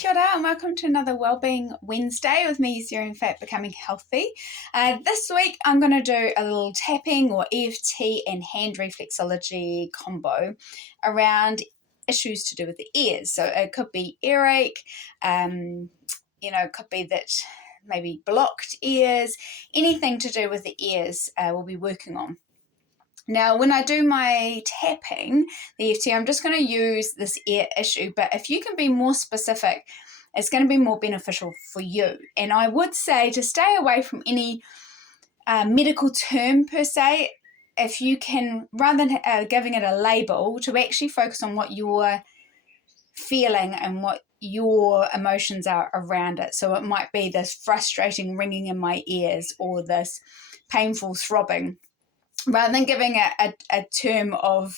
Kia ora and welcome to another Wellbeing Wednesday with me, Zero in Fact Becoming Healthy. This week I'm going to do a little tapping or EFT and hand reflexology combo around issues to do with the ears. So it could be earache, it could be that maybe blocked ears, anything to do with the ears we'll be working on. Now, when I do my tapping, the EFT, I'm just going to use this ear issue, but if you can be more specific, it's going to be more beneficial for you. And I would say to stay away from any medical term per se, if you can, rather than giving it a label, to actually focus on what you're feeling and what your emotions are around it. So it might be this frustrating ringing in my ears or this painful throbbing. Rather than giving a term of,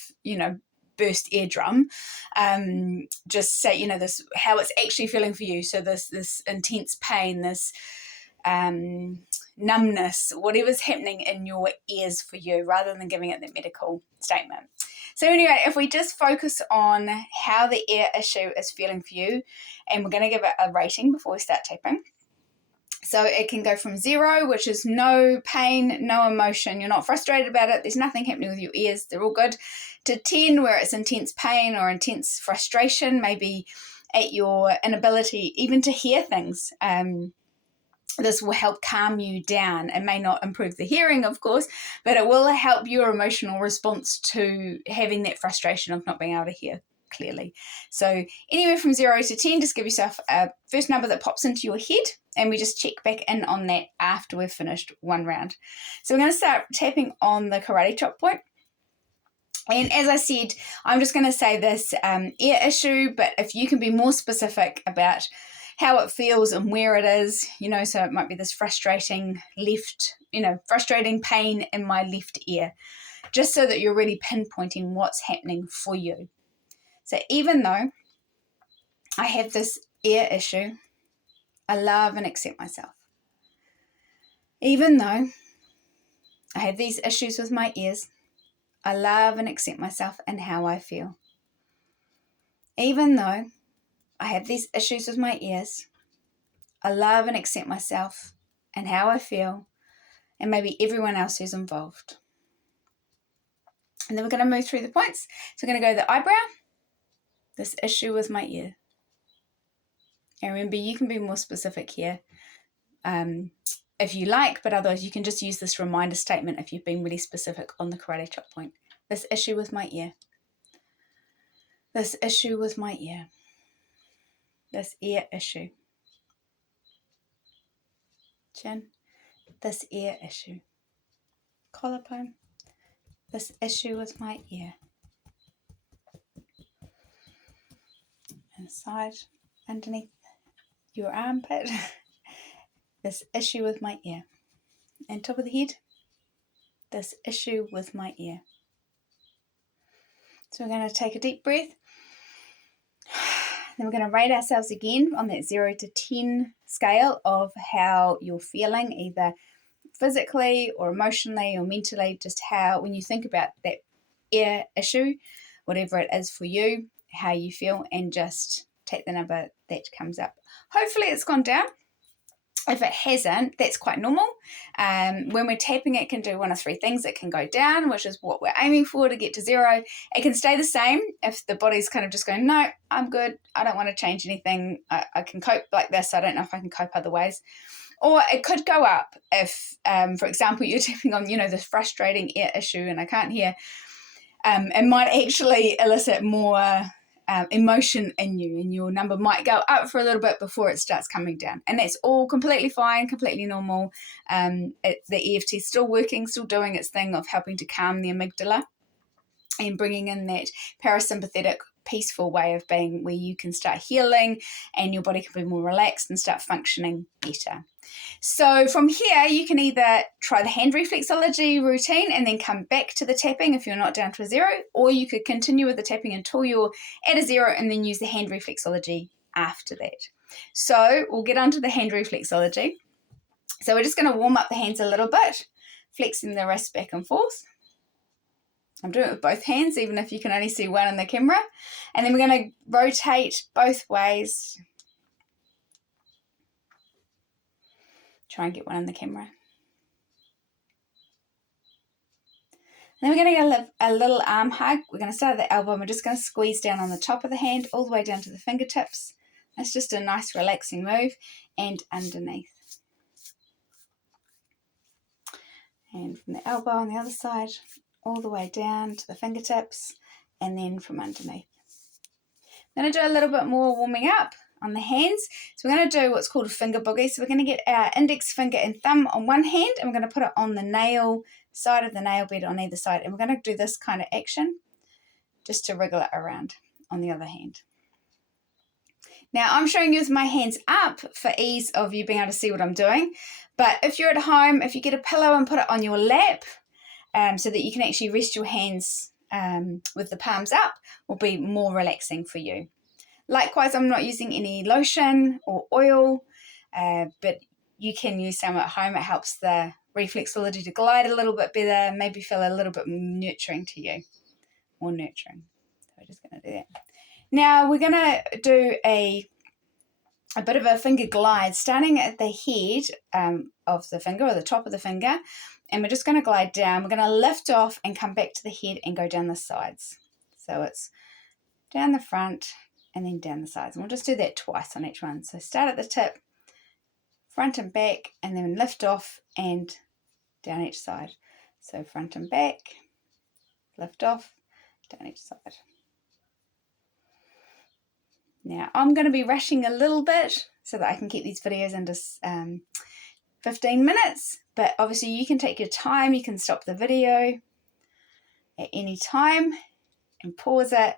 burst eardrum, just say, this how it's actually feeling for you. So this intense pain, this numbness, whatever's happening in your ears for you, rather than giving it that medical statement. So anyway, if we just focus on how the ear issue is feeling for you, and we're going to give it a rating before we start tapping. So it can go from 0, which is no pain, no emotion, you're not frustrated about it, there's nothing happening with your ears, they're all good, to 10, where it's intense pain or intense frustration, maybe at your inability even to hear things. This will help calm you down. It may not improve the hearing, of course, but it will help your emotional response to having that frustration of not being able to hear clearly. So anywhere from 0 to 10, just give yourself a first number that pops into your head, and we just check back in on that after we've finished one round. So we're going to start tapping on the karate chop point. And as I said, I'm just going to say this ear issue, but if you can be more specific about how it feels and where it is, so it might be this frustrating frustrating pain in my left ear, just so that you're really pinpointing what's happening for you. So even though I have this ear issue, I love and accept myself. Even though I have these issues with my ears, I love and accept myself and how I feel. Even though I have these issues with my ears, I love and accept myself and how I feel, and maybe everyone else who's involved. And then we're going to move through the points. So we're going to go to the eyebrow, this issue with my ear. And remember, you can be more specific here if you like, but otherwise you can just use this reminder statement if you've been really specific on the karate chop point. This issue with my ear. This issue with my ear. This ear issue. Chin. This ear issue. Collarbone. This issue with my ear. Inside, underneath your armpit. This issue with my ear. And top of the head. This issue with my ear. So we're going to take a deep breath. Then we're going to rate ourselves again on that 0 to 10 scale of how you're feeling, either physically or emotionally or mentally, just how, when you think about that ear issue, whatever it is for you, how you feel, and just take the number that comes up. Hopefully it's gone down. If it hasn't, that's quite normal. When we're tapping, it can do one of 3 things. It can go down, which is what we're aiming for, to get to 0. It can stay the same if the body's kind of just going, no, I'm good, I don't want to change anything, I can cope like this, I don't know if I can cope otherwise. Or it could go up if, for example, you're tapping on, this frustrating ear issue and I can't hear. It might actually elicit more emotion in you, and your number might go up for a little bit before it starts coming down, and that's all completely fine, completely normal. The EFT is still working, still doing its thing of helping to calm the amygdala and bringing in that parasympathetic peaceful way of being, where you can start healing and your body can be more relaxed and start functioning better. So from here, you can either try the hand reflexology routine and then come back to the tapping if you're not down to a 0, or you could continue with the tapping until you're at a 0 and then use the hand reflexology after that. So we'll get onto the hand reflexology. So we're just going to warm up the hands a little bit, flexing the wrists back and forth. I'm doing it with both hands, even if you can only see one in the camera. And then we're going to rotate both ways Try and get one in the camera. Then we're going to get a little arm hug. We're going to start at the elbow and we're just going to squeeze down on the top of the hand all the way down to the fingertips. That's just a nice relaxing move, and underneath. And from the elbow on the other side, all the way down to the fingertips, and then from underneath. I'm going to do a little bit more warming up on the hands. So we're going to do what's called a finger boogie. So we're going to get our index finger and thumb on one hand, and we're going to put it on the nail side of the nail bed on either side. And we're going to do this kind of action just to wriggle it around on the other hand. Now I'm showing you with my hands up for ease of you being able to see what I'm doing. But if you're at home, if you get a pillow and put it on your lap so that you can actually rest your hands with the palms up, will be more relaxing for you. Likewise, I'm not using any lotion or oil, but you can use some at home. It helps the reflexology to glide a little bit better, maybe feel a little bit nurturing to you, more nurturing. So we're just going to do that. Now we're going to do a bit of a finger glide, starting at the head of the finger or the top of the finger, and we're just going to glide down. We're going to lift off and come back to the head and go down the sides. So it's down the front and then down the sides, and we'll just do that twice on each one. So start at the tip, front and back, and then lift off and down each side. So front and back, lift off, down each side. Now I'm going to be rushing a little bit so that I can keep these videos under 15 minutes, but obviously you can take your time. You can stop the video at any time and pause it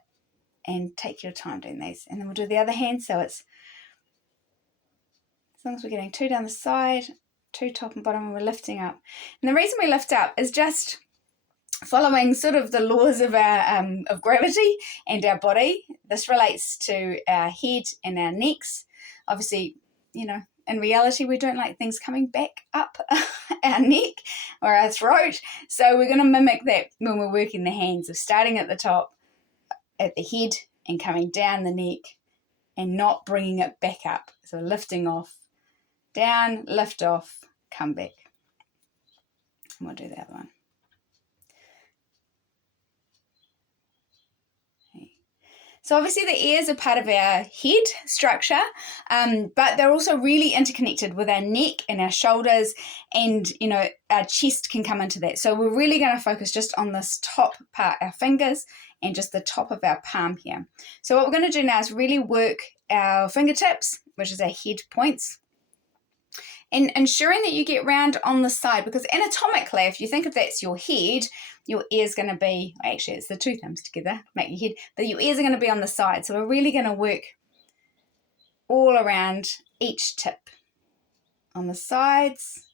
and take your time doing these. And then we'll do the other hand. So it's, as long as we're getting 2 down the side, 2 top and bottom, and we're lifting up. And the reason we lift up is just following sort of the laws of our of gravity and our body. This relates to our head and our necks. Obviously, you know, in reality, we don't like things coming back up our neck or our throat. So we're going to mimic that when we're working the hands, of starting at the top, at the head, and coming down the neck and not bringing it back up. So lifting off, down, lift off, come back. And we'll do the other one. So obviously the ears are part of our head structure, but they're also really interconnected with our neck and our shoulders, and, you know, our chest can come into that. So we're really going to focus just on this top part, our fingers, and just the top of our palm here. So what we're going to do now is really work our fingertips, which is our head points, and ensuring that you get round on the side, because anatomically, if you think of that's your head, your ear's going to be, actually it's the 2 thumbs together, make your head, but your ears are going to be on the side. So we're really going to work all around each tip on the sides,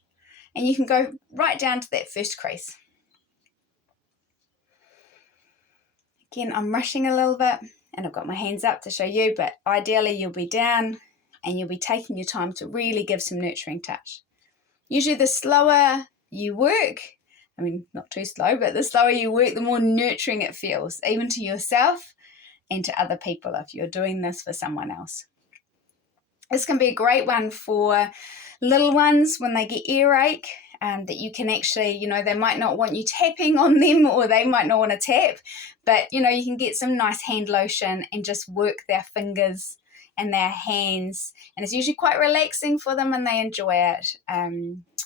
and you can go right down to that first crease. Again, I'm rushing a little bit, and I've got my hands up to show you, but ideally you'll be down and you'll be taking your time to really give some nurturing touch. Usually the slower you work, I mean, not too slow, but the slower you work, the more nurturing it feels, even to yourself and to other people if you're doing this for someone else. This can be a great one for little ones when they get earache, that you can actually, you know, they might not want you tapping on them, or they might not want to tap, but, you know, you can get some nice hand lotion and just work their fingers and their hands, and it's usually quite relaxing for them and they enjoy it,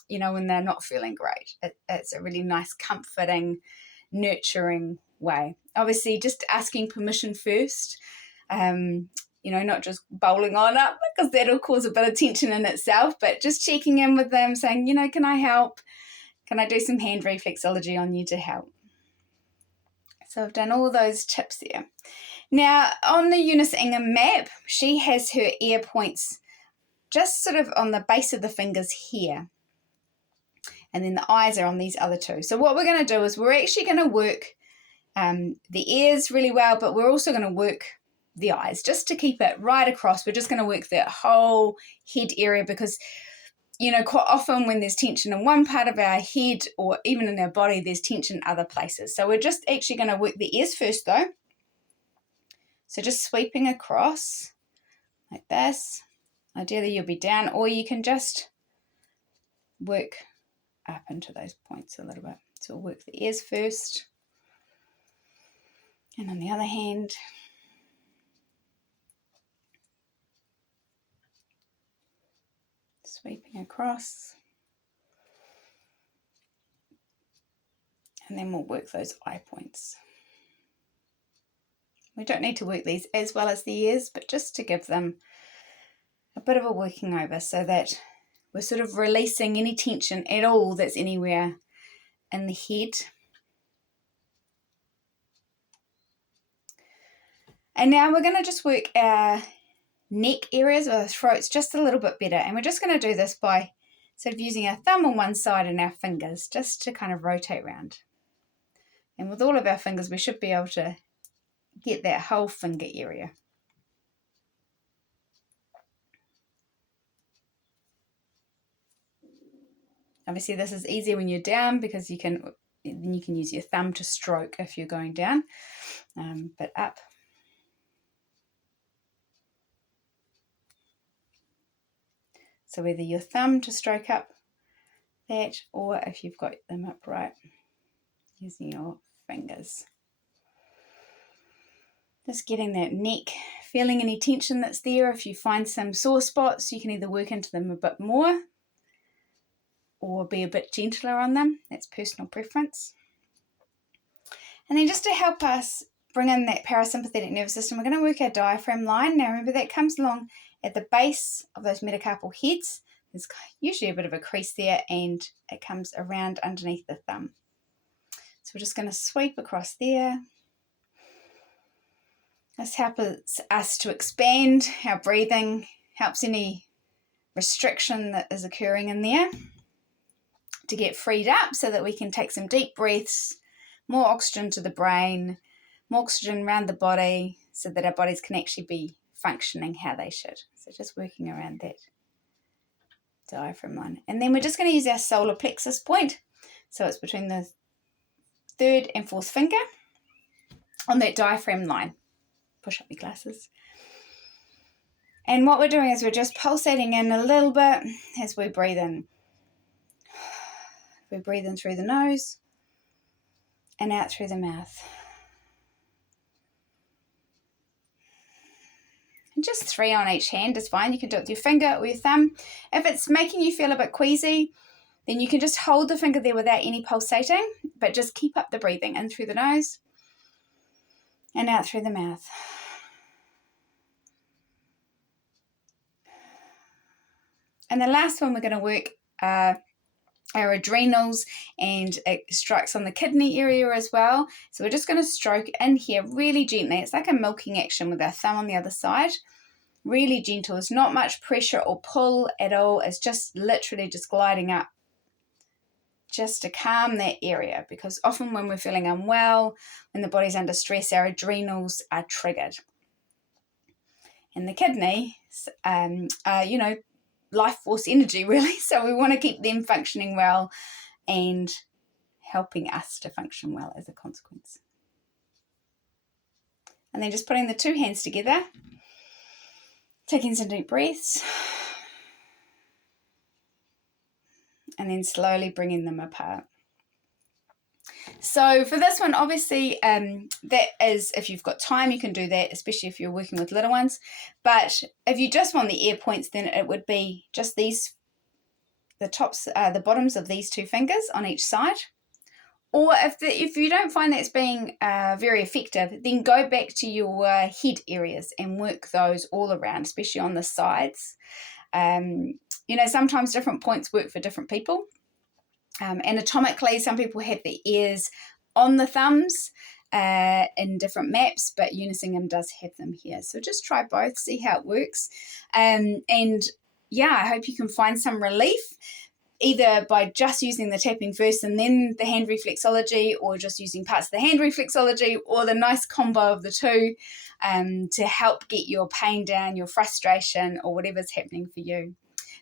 you know, when they're not feeling great. It's a really nice, comforting, nurturing way. Obviously, just asking permission first, you know, not just bowling on up, because that'll cause a bit of tension in itself, but just checking in with them, saying, you know, can I help? Can I do some hand reflexology on you to help? So I've done all those tips there. Now, on the Eunice Ingham map, she has her ear points just sort of on the base of the fingers here. And then the eyes are on these other 2. So what we're going to do is we're actually going to work the ears really well, but we're also going to work the eyes just to keep it right across. We're just going to work that whole head area, because, you know, quite often when there's tension in one part of our head or even in our body, there's tension in other places. So we're just actually going to work the ears first though. So just sweeping across like this. Ideally you'll be down, or you can just work up into those points a little bit. So we'll work the ears first. And on the other hand, sweeping across. And then we'll work those eye points. We don't need to work these as well as the ears, but just to give them a bit of a working over so that we're sort of releasing any tension at all that's anywhere in the head. And now we're going to just work our neck areas or the throats just a little bit better. And we're just going to do this by sort of using our thumb on one side and our fingers just to kind of rotate around. And with all of our fingers, we should be able to get that whole finger area. Obviously, this is easier when you're down because you can use your thumb to stroke if you're going down, but up. So whether your thumb to stroke up that, or if you've got them upright, using your fingers. Just getting that neck, feeling any tension that's there. If you find some sore spots, you can either work into them a bit more or be a bit gentler on them. That's personal preference. And then just to help us bring in that parasympathetic nervous system, we're going to work our diaphragm line. Now remember that comes along at the base of those metacarpal heads. There's usually a bit of a crease there and it comes around underneath the thumb. So we're just going to sweep across there. This helps us to expand our breathing, helps any restriction that is occurring in there to get freed up so that we can take some deep breaths, more oxygen to the brain, more oxygen around the body so that our bodies can actually be functioning how they should. So just working around that diaphragm line. And then we're just going to use our solar plexus point. So it's between the third and fourth finger on that diaphragm line. Push up your glasses. And what we're doing is we're just pulsating in a little bit as we breathe in. We breathe in through the nose and out through the mouth. And just 3 on each hand is fine. You can do it with your finger or your thumb. If it's making you feel a bit queasy, then you can just hold the finger there without any pulsating, but just keep up the breathing in through the nose and out through the mouth. And the last one we're going to work our adrenals, and it strikes on the kidney area as well. So we're just going to stroke in here really gently. It's like a milking action with our thumb on the other side. Really gentle. There's not much pressure or pull at all. It's just literally just gliding up just to calm that area, because often when we're feeling unwell, when the body's under stress, our adrenals are triggered. And the kidney are, life force energy really, so we want to keep them functioning well and helping us to function well as a consequence. And then just putting the 2 hands together, taking some deep breaths, and then slowly bringing them apart. So for this one, obviously, that is, if you've got time, you can do that, especially if you're working with little ones. But if you just want the ear points, then it would be just these, the bottoms of these 2 fingers on each side. Or if you don't find that's being very effective, then go back to your head areas and work those all around, especially on the sides. Sometimes different points work for different people. Anatomically, some people have the ears on the thumbs in different maps, but Unisingum does have them here. So just try both, see how it works. I hope you can find some relief, either by just using the tapping first and then the hand reflexology, or just using parts of the hand reflexology, or the nice combo of the 2 to help get your pain down, your frustration, or whatever's happening for you.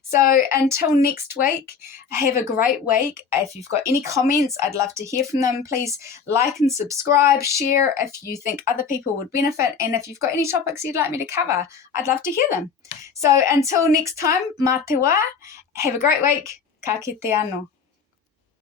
So until next week, have a great week. If you've got any comments, I'd love to hear from them. Please like and subscribe, share if you think other people would benefit. And if you've got any topics you'd like me to cover, I'd love to hear them. So until next time, mā te wā, have a great week. Ka kite ano.